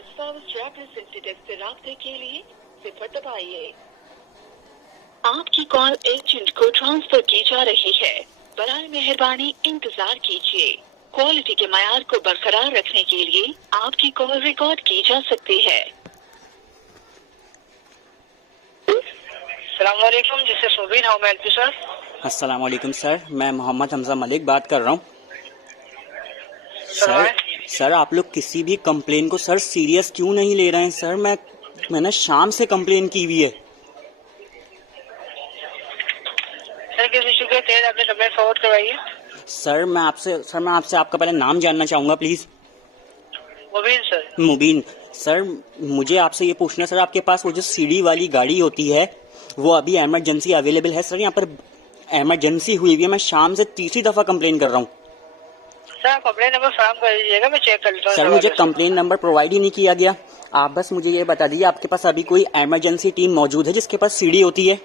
Customer service representative से राब्ते के लिए 0 दबाइए। आपकी कॉल एजेंट को ट्रांसफर की जा रही है। बराए मेहरबानी इंतजार कीजिए। क्वालिटी के मयार को बरकरार रखने के लिए आपकी कॉल रिकॉर्ड की जा सकती है। अस्सलाम वालेकुम, this is Mubeen, how may help you sir? अस्सलाम वालेकुम सर, मैं मोहम्मद हमजा मलिक बात कर रहा हूँ। सर आप लोग किसी भी कंप्लेन को सर सीरियस क्यों नहीं ले रहे हैं सर? मैंने शाम से कंप्लेन की हुई है। सर किस इशू के तहत आपने कंप्लेंट फॉरवर्ड करवाई है? सर मैं आपसे आपका पहले नाम जानना चाहूँगा please. Mubeen sir. Mubeen sir, मुझे आपसे ये पूछना सर, आपके पास वो जो सीढ़ी वाली गाड़ी होती है वो अभी एमरजेंसी अवेलेबल है? सर यहाँ पर एमरजेंसी हुई है, मैं शाम से तीसरी दफ़ा कंप्लेन कर रहा हूँ। सर आप कंप्लेन नंबर फॉर्म कर दीजिएगा, मैं चेक कर लेता हूँ। सर मुझे कंप्लेन नंबर प्रोवाइड ही नहीं किया गया। आप बस मुझे ये बता दीजिए आपके पास अभी कोई एमरजेंसी टीम मौजूद है जिसके पास सीढ़ी होती है?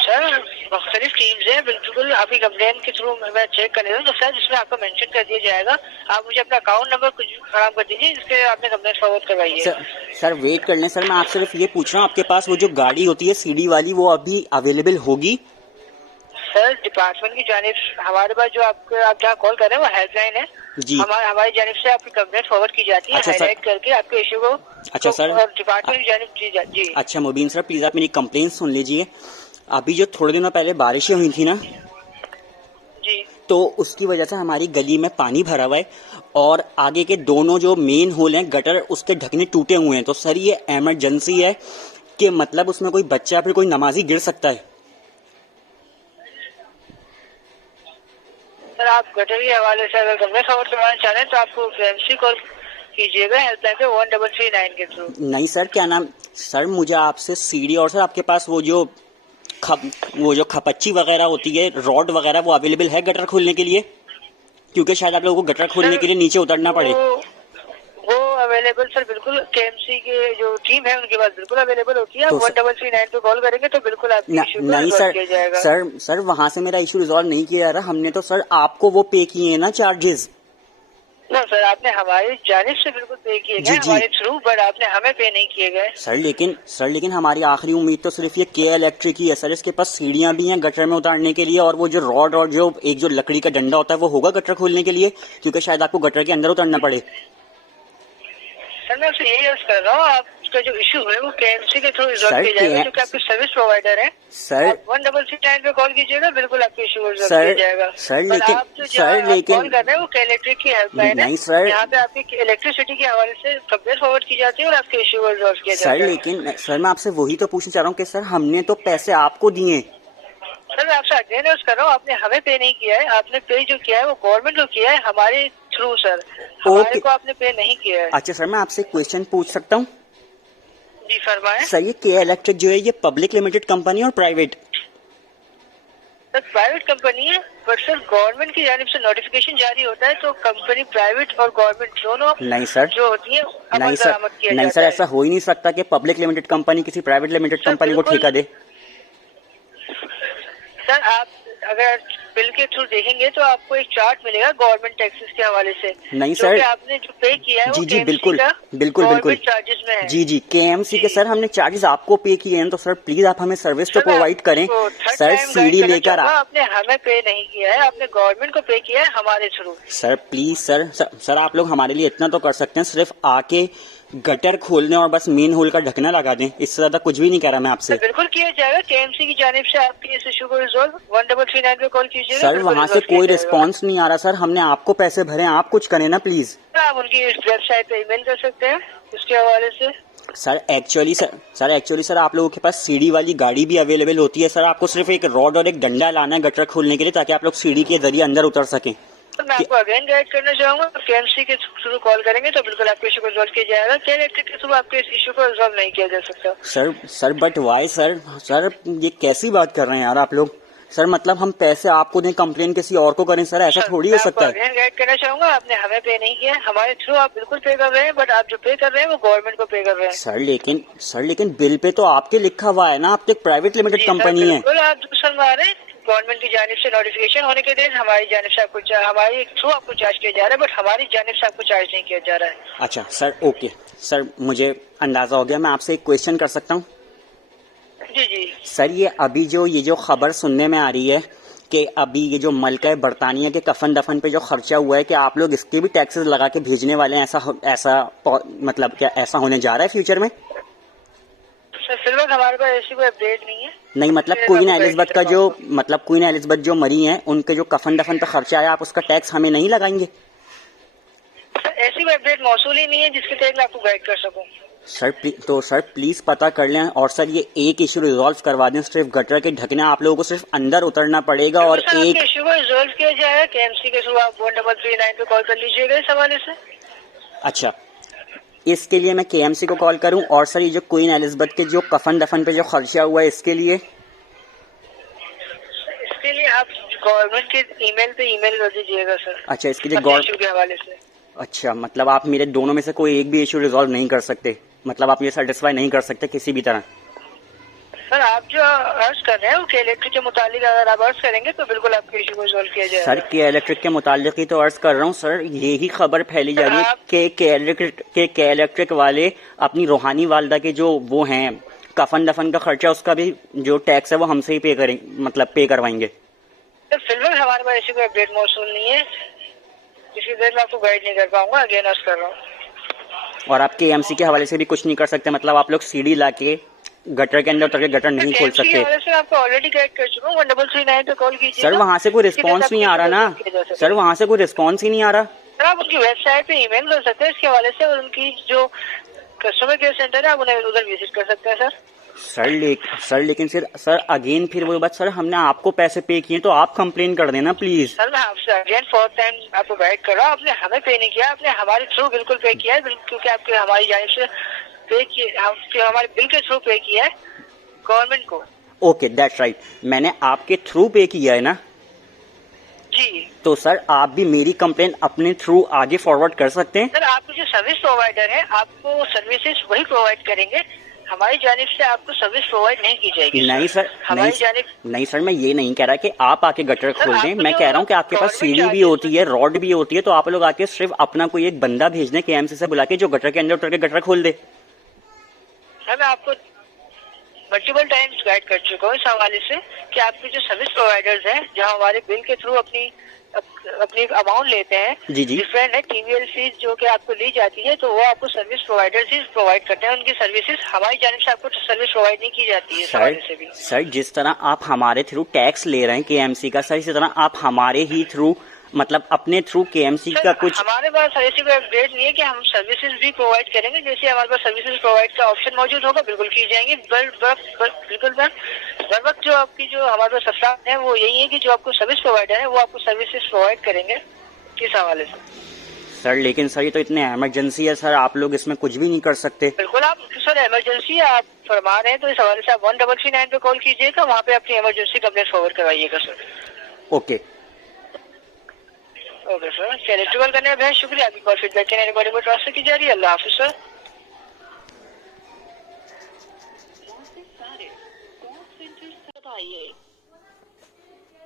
सर मुख्तलिफ टीम्स है, बिल्कुल आपकी कंप्लेन के थ्रू मैं चेक कर लेता हूँ। तो सर जिसमें आपको मेंशन कर दिया जाएगा, आप मुझे अपना अकाउंट नंबर कुछ फराहम कर दीजिए जिसके आपने कंप्लेन फॉरवर्ड करवाई है। सर वेट कर लें सर, मैं आपसे सिर्फ ये पूछ रहा हूँ आपके पास वो जो गाड़ी होती है सीढ़ी वाली वो अभी अवेलेबल होगी? सर डिपार्टमेंट की जानिब हमारे पास जो आप जहाँ कॉल कर रहे हैं वो हेल्पलाइन है जी। हमारी जानिब से आपकी कंप्लेंट फॉरवर्ड की जाती है, हाईलाइट करके आपके इशू को। अच्छा सर, और डिपार्टमेंट की जानिब जी। अच्छा मुबीन सर, प्लीज आप मेरी कंप्लेंट सुन लीजिए। अभी जो थोड़े दिनों पहले बारिशें हुई थी ना जी, तो उसकी वजह से हमारी गली में पानी भरा हुआ है और आगे के दोनों जो मेन होल हैं गटर उसके ढकने टूटे हुए हैं। तो सर ये इमरजेंसी है कि मतलब उसमें कोई बच्चा फिर कोई नमाजी गिर सकता है। सर आप गटर के हवाले से अगर कंप्लेंट फॉरवर्ड करवाना चाह रहे हैं तो आपको एमसी कॉल कीजिएगा हेल्पलाइन पे 1339 के थ्रू। नहीं सर, क्या नाम सर, मुझे आपसे सीढ़ी और सर आपके पास वो जो खपच्ची वगैरह होती है, रॉड वगैरह, वो अवेलेबल है गटर खोलने के लिए? क्योंकि शायद आप लोगों को गटर खोलने के लिए नीचे उतरना पड़े। वो अवेलेबल सर बिल्कुल केएमसी के जो टीम है उनके पास बिल्कुल अवेलेबल होती है। आप 1339 पे कॉल करेंगे तो बिल्कुल आपकी इशू को रिजॉल्व किया जाएगा। सर वहाँ से मेरा इशू रिजॉल्व नहीं किया जा रहा। हमने तो सर आपको वो पे किए हैं ना चार्जेस। ना सर आपने हमारी जानिब से बिल्कुल पे किए गए हमारे थ्रू, बट आपने हमें पे नहीं किए गए। सर लेकिन हमारी आखिरी उम्मीद तो सिर्फ ये के इलेक्ट्रिक ही है सर। इसके पास सीढ़ियाँ भी हैं गटर में उतारने के लिए और वो जो रॉड और जो एक जो लकड़ी का डंडा होता है वो होगा गटर खोलने के लिए, क्योंकि शायद आपको गटर के अंदर उतरना पड़े। सर मैं आपसे यही अर्ज कर रहा हूँ, आपका जो इशू है वो केएमसी के थ्रू रिजॉल्व किया जाएगा, जो कि आपके सर्विस प्रोवाइडर है। सर 1339 पे कॉल कीजिएगा, बिल्कुल आपके इशू को रिजॉल्व किया जाएगा। सर लेकिन कॉल कर रहे हैं वो के इलेक्ट्रिक की हेल्पलाइन है। नहीं सर, यहाँ पे आपकी इलेक्ट्रिसिटी के हवाले से कंप्लेंट फॉरवर्ड की जाती है और आपके इशू को रिजॉल्व किया जाएगा। सर लेकिन सर मैं आपसे वही तो पूछना चाह रहा हूँ कि सर हमने तो पैसे आपको दिए। सर मैं आपसे अगेन अर्ज कर रहा हूँ, आपने हमें पे नहीं किया है। आपने पे जो किया है वो गवर्नमेंट को किया है हमारे थ्रू सर, हमारे को आपने पे नहीं किया है। अच्छा सर, मैं आपसे क्वेश्चन पूछ सकता हूँ? जी फरमाएं। सर ये के इलेक्ट्रिक जो है ये पब्लिक लिमिटेड कंपनी और प्राइवेट? सर प्राइवेट कंपनी है, बट सर गवर्नमेंट की जानिब से नोटिफिकेशन जारी होता है तो कंपनी प्राइवेट और गवर्नमेंट दोनों नहीं सर जो होती है नहीं सर ऐसा हो ही नहीं सकता कि पब्लिक लिमिटेड कंपनी किसी प्राइवेट लिमिटेड कंपनी को ठेका दे। सर आप अगर बिल के थ्रू देखेंगे तो आपको एक चार्ट मिलेगा गवर्नमेंट टैक्सेस के हवाले से। नहीं सर, आपने जो पे किया है वो जी बिल्कुल चार्जेस में है। जी केएमसी के सर हमने चार्जेस आपको पे किए हैं, तो सर प्लीज आप हमें सर्विस तो प्रोवाइड करें। सर सीढ़ी लेकर आपने हमें पे नहीं किया है, आपने गवर्नमेंट को पे किया है हमारे थ्रू। सर प्लीज सर आप लोग हमारे लिए इतना तो कर सकते हैं, सिर्फ आके गटर खोलने और बस मेन होल का ढकना लगा दें, इससे ज्यादा कुछ भी नहीं कह रहा मैं आपसे। बिल्कुल किया जाएगा, केएमसी की जानिब से आपके इस इशू को रिजॉल्व 1339 पे कॉल कीजिएगा। सर वहाँ से कोई रिस्पांस नहीं आ रहा सर, हमने आपको पैसे भरे, आप कुछ करें ना प्लीज। आप उनकी वेबसाइट पे ईमेल कर सकते हैं इसके हवाले से। सर एक्चुअली सर आप लोगों के पास सीढ़ी वाली गाड़ी भी अवेलेबल होती है सर। आपको सिर्फ एक रॉड और एक डंडा लाना है गटर खोलने के लिए ताकि आप लोग सीढ़ी के जरिए अंदर उतर सकें। मैं आपको अगेन गाइड करना चाहूंगा, केएमसी के थ्रू कॉल करेंगे तो बिल्कुल आपके इशू को रिजॉल्व किया जाएगा। के इलेक्ट्रिक के थ्रू आपके इस इशू को रिजॉल्व नहीं किया जा सकता। सर बट वाई सर ये कैसी बात कर रहे हैं यार आप लोग? सर मतलब हम पैसे आपको दें, कंप्लेन किसी और को करें सर, ऐसा थोड़ी हो सकता है। मैं गाइड करना चाहूंगा, आपने हमें पे नहीं किया, हमारे थ्रू आप बिल्कुल पे कर रहे हैं, बट आप जो पे कर रहे हैं वो गवर्नमेंट को पे कर रहे हैं। सर लेकिन बिल पे तो आपके लिखा हुआ है ना, आप तो एक प्राइवेट लिमिटेड कंपनी है। बिल्कुल आप जो सुनवा रहे हैं गवर्नमेंट की जानिब से नोटिफिकेशन होने के दिन हमारी जानिब से आपको हमारी थ्रू आपको चार्ज किया जा रहा है, बट हमारी जानिब से आपको चार्ज नहीं किया जा रहा है। अच्छा सर, ओके सर, मुझे अंदाज़ा हो गया। मैं आपसे एक क्वेश्चन कर सकता हूँ? जी जी सर, ये जो खबर सुनने में आ रही है कि अभी ये जो मलका बरतानिया के कफन दफन पे जो खर्चा हुआ है, कि आप लोग इसके भी टैक्सेस लगा के भेजने वाले हैं, मतलब क्या ऐसा होने जा रहा है फ्यूचर में? सर फिलहाल हमारे पास ऐसी कोई अपडेट नहीं है। नहीं, मतलब क्वीन एलिजाबेथ जो मरी हैं उनके जो कफन दफन पे खर्चा आया, आप उसका टैक्स हमें नहीं लगाएंगे? ऐसी कोई अपडेट मौसूल ही नहीं है जिसके तहत मैं आपको गाइड कर सकूं। सर प्लीज पता कर लें, और सर ये एक इशू रिजॉल्व करवा दें। सिर्फ गटर के ढकने, आप लोगों को सिर्फ अंदर उतरना पड़ेगा और एक इशू को रिजॉल्व किया जाएगा। केएमसी के थ्रू आप 1339 पे कॉल कर लीजिएगा इस हवाले से। अच्छा, इसके लिए मैं केएमसी को कॉल करूं? और सर ये जो क्वीन एलिजाबेथ के जो कफन दफन पे जो खर्चा हुआ है इसके लिए आप गवर्नमेंट के ईमेल पे ईमेल कर दीजिएगा सर। अच्छा, इसके लिए इशू के हवाले से। अच्छा, मतलब आप मेरे दोनों में से कोई एक भी इशू रिजॉल्व नहीं कर सकते? मतलब आप ये सेटिस्फाई नहीं कर सकते किसी भी तरह? सर आप जो अर्ज कर रहे हैं वो इलेक्ट्रिक के मुतालिक अगर आप अर्ज करेंगे तो बिल्कुल आपके इशू को रिजॉल्व किया जाएगा। सर के इलेक्ट्रिक के मुतालिक ही तो अर्ज कर रहा हूँ सर। यही खबर फैली जा रही है कि के इलेक्ट्रिक वाले अपनी रूहानी वालदा के जो वो हैं कफन दफन का खर्चा, उसका भी जो टैक्स है वो हमसे ही पे करवाएंगे। सर फिलहाल हमारे पास ऐसी कोई अपडेट मौसूल नहीं है, इसी वजह से आपको गाइड नहीं कर पाऊंगा। अगेन अर्ज कर रहा हूँ। और आप केएमसी के हवाले से भी कुछ नहीं कर सकते? मतलब आप लोग सीढ़ी लाके गटर के अंदर उतर के गटर नहीं खोल सकते? से आपको ऑलरेडी गाइड कर चुका हूँ। 1339 पे कॉल कीजिए। सर वहाँ से कोई रिस्पांस नहीं आ रहा ना सर, वहाँ से कोई रिस्पांस ही नहीं आ रहा। सर आप उनकी वेबसाइट पे ईमेल कर सकते हैं इसके हवाले से, और उनकी जो कस्टमर केयर सेंटर है आप उन्हें उधर विजिट कर सकते हैं सर। लेकिन सर अगेन फिर वो बात, सर हमने आपको पैसे पे किए तो आप कंप्लेन कर देना प्लीज। सर मैं आपसे अगेन फोर्थ टाइम आपको गाइड कर रहा हूँ, आपने हमें पे नहीं किया, आपने हमारे थ्रू बिल्कुल पे किया है, क्योंकि आपके हमारी जानिब से पे किया, हमारे बिल के थ्रू पे किया है गवर्नमेंट को। ओके, दैट्स राइट, मैंने आपके थ्रू पे किया है ना जी। तो सर आप भी मेरी कंप्लेन अपने थ्रू आगे फॉरवर्ड कर सकते हैं। सर आपके जो सर्विस प्रोवाइडर है आपको सर्विसेज वही प्रोवाइड करेंगे, हमारी जानिब से आपको सर्विस प्रोवाइड नहीं की जाएगी। नहीं सर, नहीं सर, मैं ये नहीं कह रहा कि आप आके गटर खोल दें। मैं कह रहा हूँ कि आपके पास सीढ़ी भी होती है, रॉड भी होती है, तो आप लोग आके सिर्फ अपना कोई एक बंदा भेज दें केएमसी से बुला के, जो गटर के अंदर उतर के गटर खोल दे। सर मैं आपको मल्टीपल टाइम्स गाइड कर चुका हूँ इस हवाले से कि आपके जो सर्विस प्रोवाइडर्स हैं, जहाँ हमारे बिल के थ्रू अपनी अमाउंट लेते हैं, जी डिफरेंट है। टीवीएल फीस जो कि आपको ली जाती है तो वो आपको सर्विस प्रोवाइडर्स ही प्रोवाइड करते हैं, उनकी सर्विसेज हमारी जानिब से आपको सर्विस प्रोवाइड नहीं की जाती है। सर जिस तरह आप हमारे थ्रू टैक्स ले रहे हैं केएमसी का, सर इसी तरह आप हमारे ही थ्रू, मतलब अपने थ्रू केएमसी का कुछ। हमारे पास ऐसी कोई अपडेट नहीं है कि हम सर्विसेज भी प्रोवाइड करेंगे। जैसे हमारे पास सर्विसेज प्रोवाइड का ऑप्शन मौजूद होगा बिल्कुल की जाएंगी। बिल्कुल हर वक्त जो आपकी जो हमारे पास अफराद है वो यही है कि जो आपको सर्विस प्रोवाइडर है वो आपको सर्विसेज प्रोवाइड करेंगे किस हवाले से। सर लेकिन सर ये तो इतने इमरजेंसी है सर, आप लोग इसमें कुछ भी नहीं कर सकते। बिल्कुल आप सर इमरजेंसी है आप फरमा रहे हैं तो इस हवाले से आप 1339 पे कॉल कीजिएगा, वहाँ पे अपनी इमरजेंसी कंप्लेंट फॉरवर्ड करवाइएगा सर। ओके ओके सर, चलिए ट्वेल करने में बहुत शुक्रिया। आपकी कॉल फीडबैक के रिकॉर्डिंग को ट्रांसफर की जा रही है। अल्लाह हाफिज सर।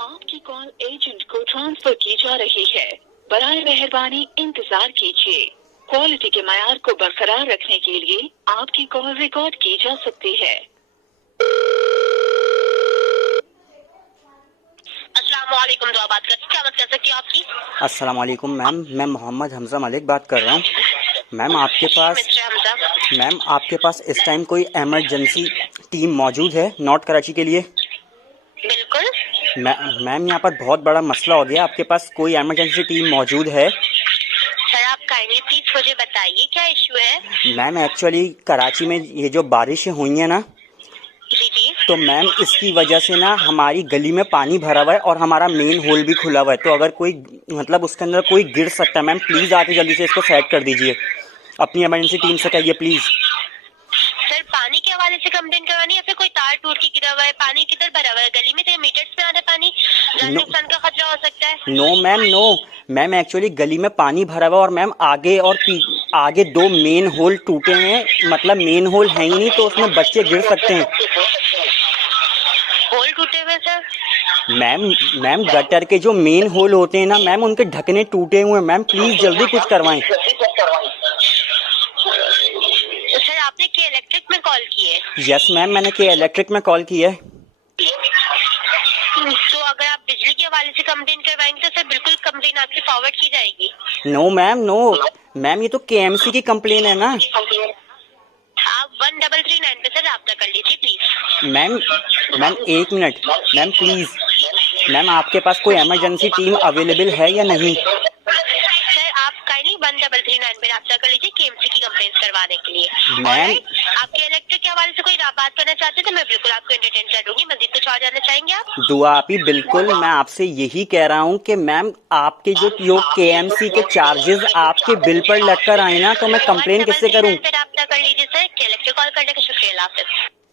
आपकी कॉल एजेंट को ट्रांसफर की जा रही है, बराए मेहरबानी इंतजार कीजिए। क्वालिटी के मयार को बरकरार रखने के लिए आपकी कॉल रिकॉर्ड की जा सकती है। अस्सलामुअलैकुम, दुआ बात करती, क्या बात कर सकती हूँ आपकी? अस्सलाम वालेकुम मैम, मैं मोहम्मद हमजा मलिक बात कर रहा हूँ। मैम आपके पास इस टाइम कोई इमरजेंसी टीम मौजूद है नॉर्थ कराची के लिए? बिल्कुल मैम यहाँ पर बहुत बड़ा मसला हो गया, आपके पास कोई इमरजेंसी टीम मौजूद है? सर आप काइंडली प्लीज मुझे बताइए क्या इशू है। मैम एक्चुअली कराची में ये जो बारिशें हुई हैं ना, जी तो मैम इसकी वजह से ना हमारी गली में पानी भरा हुआ है और हमारा मेन होल भी खुला हुआ है, तो अगर कोई मतलब उसके अंदर कोई गिर सकता है। मैम प्लीज़ आके जल्दी से इसको सेट कर दीजिए, अपनी इमरजेंसी टीम से कहिए प्लीज़। सर पानी के हवाले से कंप्लेन करवानी है, फिर कोई तार टूट के गिरा हुआ है? पानी किधर भरा हुआ है? गली में तो मीटर्स में आ रहा है पानी, जान नुकसान का खतरा हो सकता है। No ma'am, no ma'am, actually गली में पानी भरा हुआ और मैम आगे 2 मेन होल टूटे हैं, मतलब मेन होल है ही नहीं तो उसमें बच्चे गिर सकते हैं। होल टूटे हुए सर? मैम गटर के जो मेन होल होते हैं ना मैम, उनके ढकने टूटे हुए हैं मैम, प्लीज जल्दी कुछ करवाएं। सर आपने के इलेक्ट्रिक में कॉल की है? यस मैम, मैंने के इलेक्ट्रिक में कॉल की है। तो अगर आप बिजली के हवाले से कंप्लेन करवाएंगे तो सर बिल्कुल कंप्लेन आपकी फॉरवर्ड की जाएगी। नो मैम, नो मैम, ये तो केएमसी की कंप्लेन है ना। आप 1339 पे सर रब्ता कर लीजिए प्लीज। मैम एक मिनट मैम, प्लीज मैम, आपके पास कोई इमरजेंसी टीम अवेलेबल है या नहीं? सर आप काइंडली 1339 पे रब्ता कर लीजिए केएमसी की कंप्लेन करवाने के लिए। मैम आपके इलेक्ट्रिक के हवाले से कोई बात करना चाहते तो मैं बिल्कुल आपको एंटरटेन कर दूंगी। मजीद कुछ और जानना चाहेंगे आप? दुआ आप ही, बिल्कुल मैं आपसे यही कह रहा हूँ कि मैम आपके जो केएमसी के चार्जेस आपके बिल पर लगकर आए ना, तो मैं कंप्लेन किससे करूँ? रब्ता कर लीजिए सर। इलेक्ट्रिक कॉल करने का शुक्रिया। अल्लाह हाफिज।